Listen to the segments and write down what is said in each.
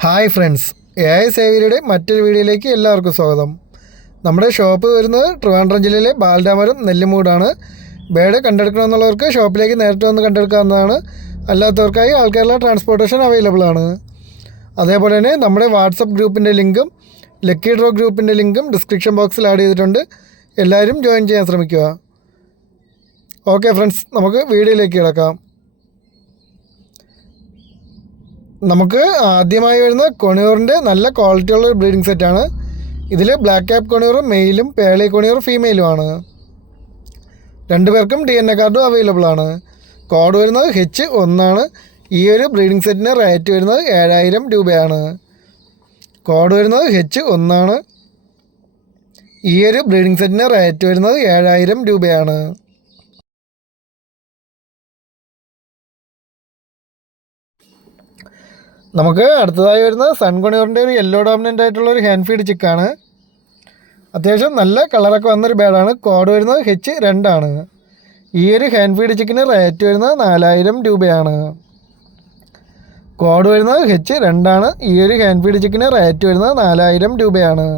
Hi friends, AI സേവ്യരുടെ മറ്റൊരു വീഡിയോയിലേക്ക് എല്ലാവർക്കും സ്വാഗതം. നമ്മുടെ ഷോപ്പ് വരുന്നത് ട്രിവാൻഡ്രം ജില്ലയിലെ ബാലരാമപുരം നെല്ലിമൂടാണ്. ബേഡ് കണ്ടെടുക്കണമെന്നുള്ളവർക്ക് ഷോപ്പിലേക്ക് നേരിട്ട് വന്ന് കണ്ടെടുക്കാവുന്നതാണ്. അല്ലാത്തവർക്കായി ആൾക്കാരുടെ ട്രാൻസ്പോർട്ടേഷൻ അവൈലബിൾ ആണ്. അതേപോലെ തന്നെ നമ്മുടെ വാട്സപ്പ് ഗ്രൂപ്പിൻ്റെ ലിങ്കും ലക്കി ഡ്രോ ഗ്രൂപ്പിൻ്റെ ലിങ്കും ഡിസ്ക്രിപ്ഷൻ ബോക്സിൽ ആഡ് ചെയ്തിട്ടുണ്ട്. എല്ലാവരും ജോയിൻ ചെയ്യാൻ ശ്രമിക്കുക. ഓക്കെ ഫ്രണ്ട്സ്, നമുക്ക് വീഡിയോയിലേക്ക് കിടക്കാം. നമുക്ക് ആദ്യമായി വരുന്ന കൊണിയൂറിൻ്റെ നല്ല ക്വാളിറ്റിയുള്ള ഒരു ബ്രീഡിംഗ് സെറ്റാണ്. ഇതിൽ ബ്ലാക്ക് ക്യാപ്പ് കൊണിയൂർ മെയിലും പേളി കൊണിയൂർ ഫീമെയിലുമാണ്. രണ്ടുപേർക്കും DNA കാർഡും അവൈലബിൾ ആണ്. കോഡ് വരുന്നത് H1 ഈ ഒരു ബ്രീഡിംഗ് സെറ്റിന് റേറ്റ് വരുന്നത് 7000 രൂപയാണ്. കോഡ് വരുന്നത് H1 ഈ ഒരു ബ്രീഡിംഗ് സെറ്റിന് റേറ്റ് വരുന്നത് 7000 രൂപയാണ്. നമുക്ക് അടുത്തതായി വരുന്നത് സൺകൊണിയൂറിൻ്റെ ഒരു യെല്ലോ ഡോമിനൻ്റ് ആയിട്ടുള്ള ഒരു ഹാൻഡ് ഫീഡ് ചിക്കാണ്. അത്യാവശ്യം നല്ല കളറൊക്കെ വന്നൊരു ബേഡാണ്. കോഡ് വരുന്നത് H2 ഈ ഒരു ഹാൻഡ് ഫീഡ് ചിക്കിന് റേറ്റ് വരുന്നത് 4000 രൂപയാണ്. കോഡ് വരുന്നത് H2 ഈ ഒരു ഹാൻഡ് ഫീഡ് ചിക്കിന് റേറ്റ് വരുന്നത് 4000 രൂപയാണ്.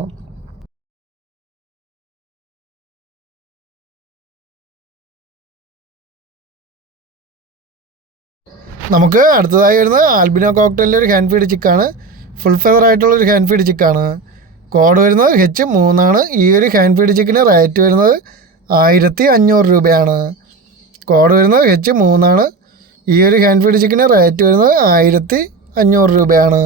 നമുക്ക് അടുത്തതായി വരുന്നത് ആൽബിനോ കോക്ടെയിലിൻ്റെ ഒരു ഹാൻഡ് ഫീഡ് ചിക്കാണ്. ഫുൾ ഫെദർ ആയിട്ടുള്ളൊരു ഹാൻഡ് ഫീഡ് ചിക്കാണ്. കോഡ് വരുന്നത് H3 ഈ ഒരു ഹാൻഡ് ഫീഡ് ചിക്കിന് റേറ്റ് വരുന്നത് 1500 രൂപയാണ്. കോഡ് വരുന്നത് H3 ഈ ഒരു ഹാൻഡ് ഫീഡ് ചിക്കിന് റേറ്റ് വരുന്നത് 1500 രൂപയാണ്.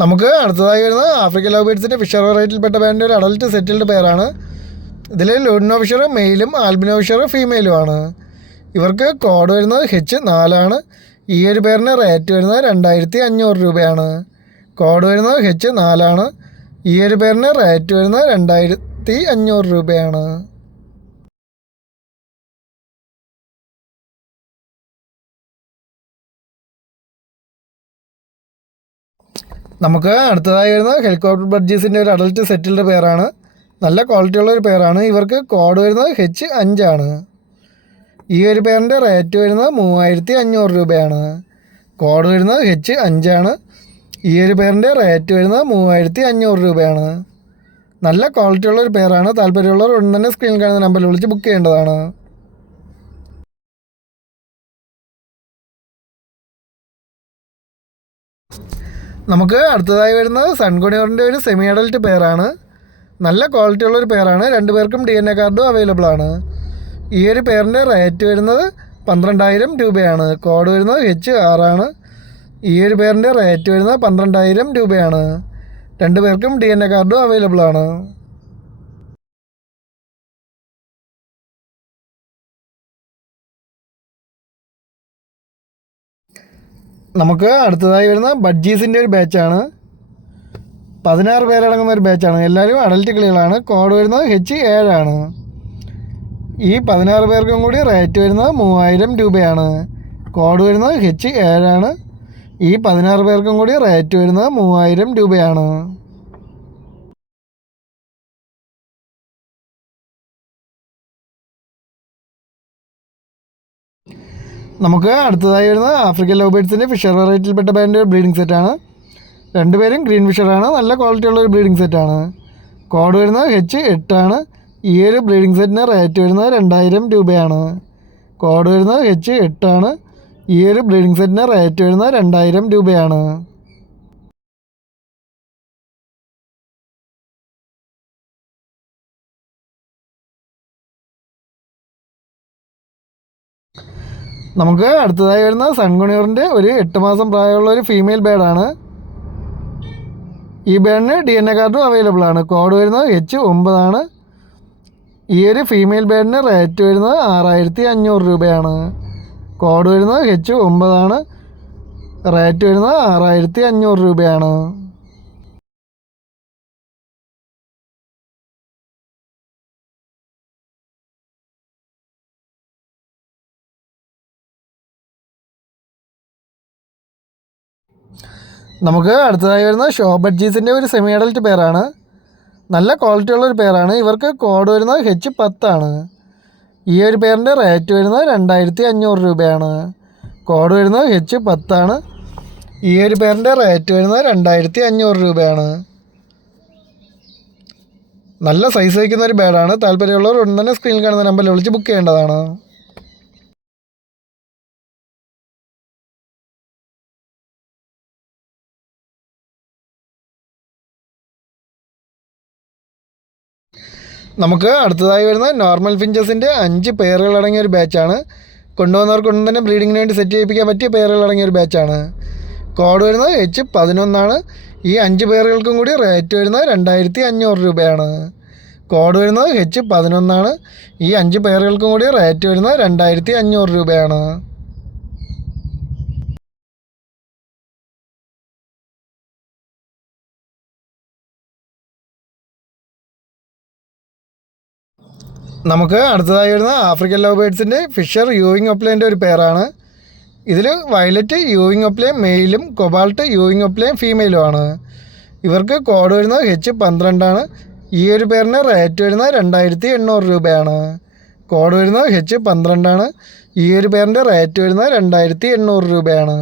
നമുക്ക് അടുത്തതായി വരുന്നത് ആഫ്രിക്കൻ ലവ് ബേഡ്സിൻ്റെ ഫിഷർ വെറൈറ്റിയിൽപ്പെട്ട ബാൻഡിൻ്റെ ഒരു അഡൽട്ട് സെറ്റിൽഡ് പെയറാണ്. ഇതിൽ ലൂഡിനോ ഫിഷർ മെയിലും ആൽബിനോ ഫിഷർ ഫീമെയിലുമാണ്. ഇവർക്ക് കോഡ് വരുന്നത് H4 ഈ ഒരു പേരിന് റേറ്റ് വരുന്നത് 2500 രൂപയാണ്. കോഡ് വരുന്നത് H4 ഈ ഒരു പേരിന് റേറ്റ് വരുന്നത് 2500 രൂപയാണ്. നമുക്ക് അടുത്തതായി വരുന്നത് ഹെലികോപ്റ്റർ ബഡ്ജീസിൻ്റെ ഒരു അഡൽട്ട് സെറ്റിൽഡ് പെയറാണ്. നല്ല ക്വാളിറ്റിയുള്ള ഒരു പെയറാണ്. ഇവർക്ക് കോഡ് വരുന്നത് H5 ഈ ഒരു പെയറിൻ്റെ റേറ്റ് വരുന്നത് 3500 രൂപയാണ്. കോഡ് വരുന്നത് H5 ഈ ഒരു പെയറിൻ്റെ റേറ്റ് വരുന്നത് 3500 രൂപയാണ്. നല്ല ക്വാളിറ്റിയുള്ള ഒരു പെയറാണ്. താല്പര്യമുള്ളവർ ഉടൻ തന്നെ സ്ക്രീനിൽ കാണുന്ന നമ്പറിൽ വിളിച്ച് ബുക്ക് ചെയ്യേണ്ടതാണ്. നമുക്ക് അടുത്തതായി വരുന്നത് സൺകൊണിയൂറിൻ്റെ ഒരു സെമി അഡൽട്ട് പെയറാണ്. നല്ല ക്വാളിറ്റി ഉള്ളൊരു പെയറാണ്. രണ്ടുപേർക്കും DNA കാർഡും അവൈലബിൾ ആണ്. ഈ ഒരു പെയറിൻ്റെ റേറ്റ് വരുന്നത് 12000 രൂപയാണ്. കോഡ് വരുന്നത് H6 ഈ ഒരു പെയറിൻ്റെ റേറ്റ് വരുന്നത് 12000 രൂപയാണ്. രണ്ടുപേർക്കും DNA കാർഡും അവൈലബിൾ ആണ്. നമുക്ക് അടുത്തതായി വരുന്ന ബഡ്ജീസിൻ്റെ ഒരു ബാച്ചാണ്. 16 പേരടങ്ങുന്ന ഒരു ബാച്ചാണ്. എല്ലാവരും അഡൽറ്റ് കിളികളാണ്. കോഡ് വരുന്നത് H7 ഈ 16 പേർക്കും കൂടി റേറ്റ് വരുന്നത് 3000 രൂപയാണ്. കോഡ് വരുന്നത് H7 ഈ 16 പേർക്കും കൂടി റേറ്റ് വരുന്നത് 3000 രൂപയാണ്. നമുക്ക് അടുത്തതായി വരുന്നത് ആഫ്രിക്കൻ ലവ് ബേഡ്സിൻ്റെ ഫിഷർ വെറൈറ്റിയിൽപ്പെട്ട ബാൻഡിൻ്റെ ഒരു ബ്രീഡിംഗ് സെറ്റാണ്. രണ്ടുപേരും ഗ്രീൻ ഫിഷറാണ്. നല്ല ക്വാളിറ്റിയുള്ള ഒരു ബ്രീഡിംഗ് സെറ്റാണ്. കോഡ് വരുന്നത് H8 ഈ ഒരു ബ്രീഡിംഗ് സെറ്റിന് റേറ്റ് വരുന്നത് 2000 രൂപയാണ്. കോഡ് വരുന്നത് H8 ഈ ഒരു ബ്രീഡിംഗ് സെറ്റിന് റേറ്റ് വരുന്നത് 2000 രൂപയാണ്. നമുക്ക് അടുത്തതായി വരുന്ന സൺകൊണിയൂറിൻ്റെ ഒരു 8 മാസം പ്രായമുള്ള ഒരു ഫീമെയിൽ ബേഡാണ്. ഈ ബേഡിന് DNA കാർഡും അവൈലബിൾ ആണ്. കോഡ് വരുന്നത് H9 ഈ ഒരു ഫീമെയിൽ ബേഡിന് റേറ്റ് വരുന്നത് 6500 രൂപയാണ്. കോഡ് വരുന്നത് H9 റേറ്റ് വരുന്നത് 6500 രൂപയാണ്. നമുക്ക് അടുത്തതായി വരുന്ന ഷോ ബഡ്ജീസിൻ്റെ ഒരു സെമി അഡൽറ്റ് പെയറാണ്. നല്ല ക്വാളിറ്റി ഉള്ളൊരു പെയറാണ്. ഇവർക്ക് കോഡ് വരുന്നത് H10 ഈ ഒരു പെയറിൻ്റെ റേറ്റ് വരുന്നത് 2500 രൂപയാണ്. കോഡ് വരുന്നത് H10 ഈ ഒരു പെയറിൻ്റെ റേറ്റ് വരുന്നത് 2500 രൂപയാണ്. നല്ല സൈസ് വയ്ക്കുന്ന ഒരു ബേഡാണ്. താല്പര്യമുള്ളവർ ഉടൻ തന്നെ സ്ക്രീനിൽ കാണുന്ന നമ്പറിൽ വിളിച്ച് ബുക്ക് ചെയ്യേണ്ടതാണ്. നമുക്ക് അടുത്തതായി വരുന്ന നോർമൽ ഫിഞ്ചസിൻ്റെ 5 പെയറുകൾ അടങ്ങിയ ഒരു ബാച്ചാണ്. കൊണ്ടുവന്നവർക്ക് ഉടൻ തന്നെ ബ്രീഡിങ്ങിന് വേണ്ടി സെറ്റ് ചെയ്യിപ്പിക്കാൻ പറ്റിയ പെയറുകൾ അടങ്ങിയ ഒരു ബാച്ചാണ്. കോഡ് വരുന്നത് H11 ഈ 5 പെയറുകൾക്കും കൂടി റേറ്റ് വരുന്നത് 2500 രൂപയാണ്. കോഡ് വരുന്നത് H11 ഈ 5 പെയറുകൾക്കും കൂടി റേറ്റ് വരുന്നത് 2500 രൂപയാണ്. നമുക്ക് അടുത്തതായി വരുന്ന ആഫ്രിക്കൻ ലവ് ബേഡ്സിൻ്റെ ഫിഷർ യൂയിങ് ഒപ്ലേൻ്റെ ഒരു പെയറാണ്. ഇതിൽ വയലറ്റ് യൂയിങ് ഒപ്ലേ മെയിലും കൊബാൾട്ട് യൂയിങ് ഒപ്ലേ ഫീമെയിലുമാണ്. ഇവർക്ക് കോഡ് വരുന്നത് H12 ഈ ഒരു പെയറിന് റേറ്റ് വരുന്നത് 2800 രൂപയാണ്. കോഡ് വരുന്നത് H12 ഈ ഒരു പെയറിൻ്റെ റേറ്റ് വരുന്നത് 2800 രൂപയാണ്.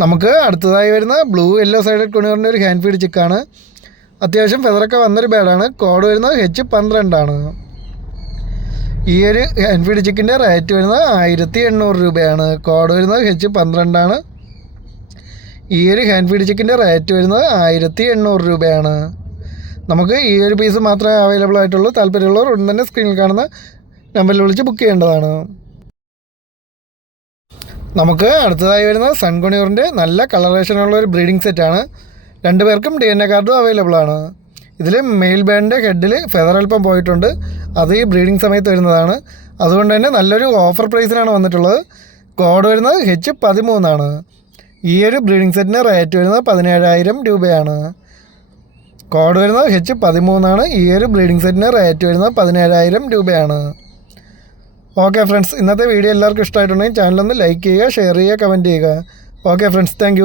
നമുക്ക് അടുത്തതായി വരുന്ന ബ്ലൂ യെല്ലോ സൈഡഡ് കുണിയറിൻ്റെ ഒരു ഹാൻഡ് ഫീഡ് ചിക്കാണ്. അത്യാവശ്യം ഫെദറൊക്കെ വന്നൊരു ബേഡാണ്. കോഡ് വരുന്നത് H12 ഈ ഒരു ഹാൻഡ് ഫീഡ് ചിക്കിൻ്റെ റേറ്റ് വരുന്നത് 1800 രൂപയാണ്. കോഡ് വരുന്നത് H12 ഈ ഒരു ഹാൻഡ് ഫീഡ് ചിക്കിൻ്റെ റേറ്റ് വരുന്നത് 1800 രൂപയാണ്. നമുക്ക് ഈ ഒരു പീസ് മാത്രമേ അവൈലബിൾ ആയിട്ടുള്ളൂ. താല്പര്യമുള്ളവർ ഉടൻ തന്നെ സ്ക്രീനിൽ കാണുന്ന നമ്പറിൽ വിളിച്ച് ബുക്ക് ചെയ്യേണ്ടതാണ്. നമുക്ക് അടുത്തതായി വരുന്ന സൺകുണിയറിൻ്റെ നല്ല കളറേഷനുള്ള ഒരു ബ്രീഡിംഗ് സെറ്റാണ്. 2 പേർക്കും DNA കാർഡും അവൈലബിൾ ആണ്. ഇതിൽ മെയിൽ ബാൻഡിൻ്റെ ഹെഡിൽ ഫെദർ അല്പം പോയിട്ടുണ്ട്. അത് ഈ ബ്രീഡിംഗ് സമയത്ത് വരുന്നതാണ്. അതുകൊണ്ട് തന്നെ നല്ലൊരു ഓഫർ പ്രൈസിനാണ് വന്നിട്ടുള്ളത്. കോഡ് വരുന്നത് H13 ഈ ഒരു ബ്രീഡിംഗ് സെറ്റിന് റേറ്റ് വരുന്നത് 17000 രൂപയാണ്. കോഡ് വരുന്നത് H13 ഈ ഒരു ബ്രീഡിംഗ് സെറ്റിന് റേറ്റ് വരുന്നത് 17000 രൂപയാണ്. ഓക്കെ ഫ്രണ്ട്സ്, ഇന്നത്തെ വീഡിയോ എല്ലാവർക്കും ഇഷ്ടമായിട്ടുണ്ടെങ്കിൽ ചാനലൊന്ന് ലൈക്ക് ചെയ്യുക, ഷെയർ ചെയ്യുക, കമൻറ്റ് ചെയ്യുക. Okay friends, thank